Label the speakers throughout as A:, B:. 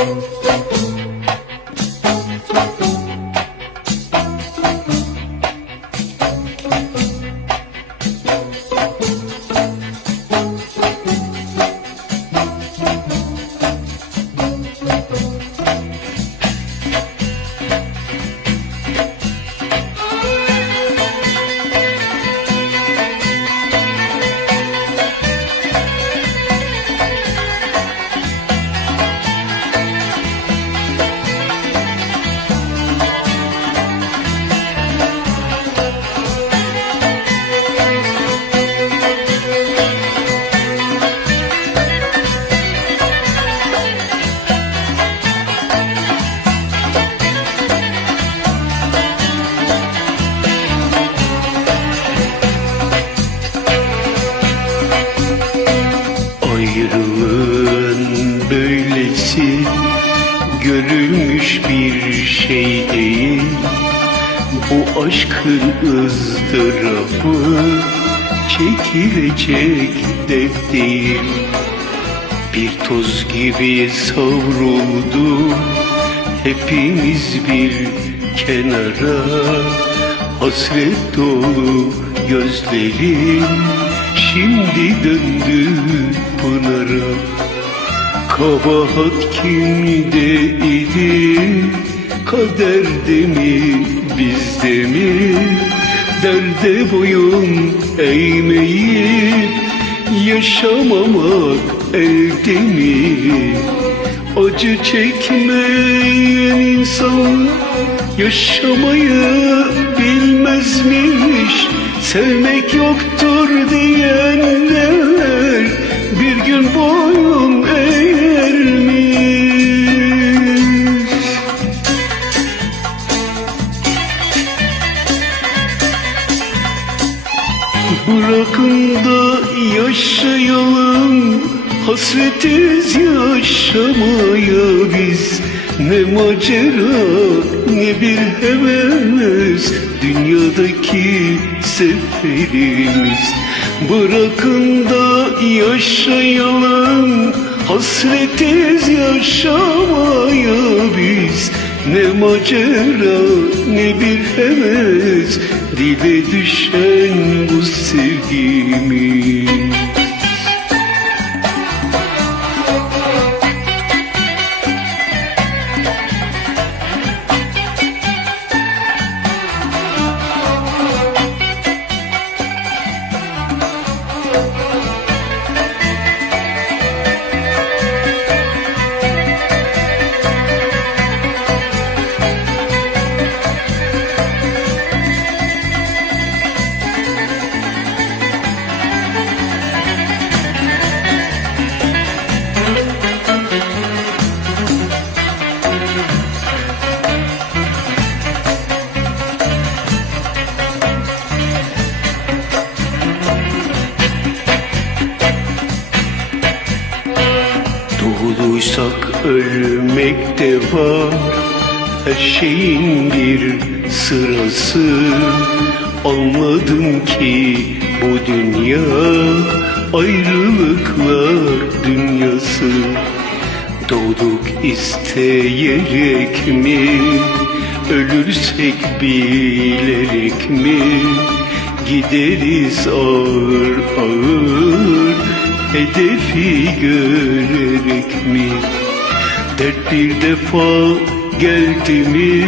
A: Thank you. Böylesi görülmüş bir şey değil. Bu aşkın ızdırabı çekilecek dert değil. Bir toz gibi savruldu hepimiz bir kenara. Hasret dolu gözlerim şimdi döndü pınara Kabahat kimde idi? Kaderde mi bizde mi? Derde boyun eğmeyip yaşamamak elde mi? Acı çekmeyen insan yaşamayı bilmezmiş. Sevmek yoktur diyenler Bırakın da yaşayalım Hasretiz yaşamaya biz. Ne macera ne bir heves Dünyadaki seferimiz. Bırakın da yaşayalım Hasretiz yaşamaya biz. Ne macera ne bir heves Dile düşen bu sevgimiz Doğduysak ölmek de var Her şeyin bir sırası. Anladım ki bu dünya Ayrılıklar dünyası. Doğduk isteyerek mi Ölürsek bilerek mi? Gideriz ağır ağır Hedefi görerek mi Dert bir defa geldi mi?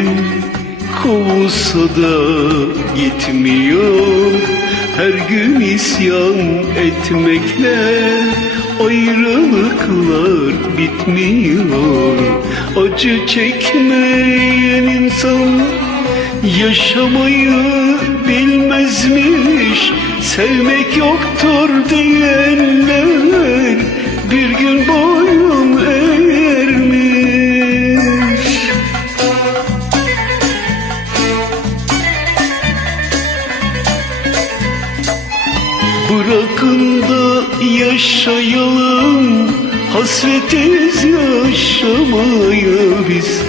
A: Kovulsa da gitmiyor. Her gün isyan etmekle Ayrılıklar bitmiyor. Acı çekmeyen insan Yaşamayı bilmezmiş. Sevmek yoktur diyenler Bırakın da yaşayalım Hasretiz yaşamaya biz.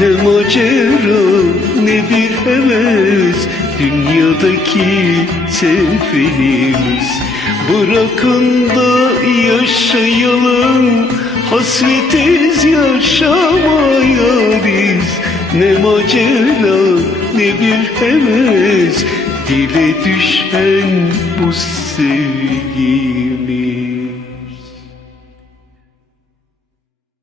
A: Ne macera ne bir heves Dünyadaki seferimiz Bırakın da yaşayalım Hasretiz yaşamaya biz. Ne macera ne bir heves Dile düşen bu sevgi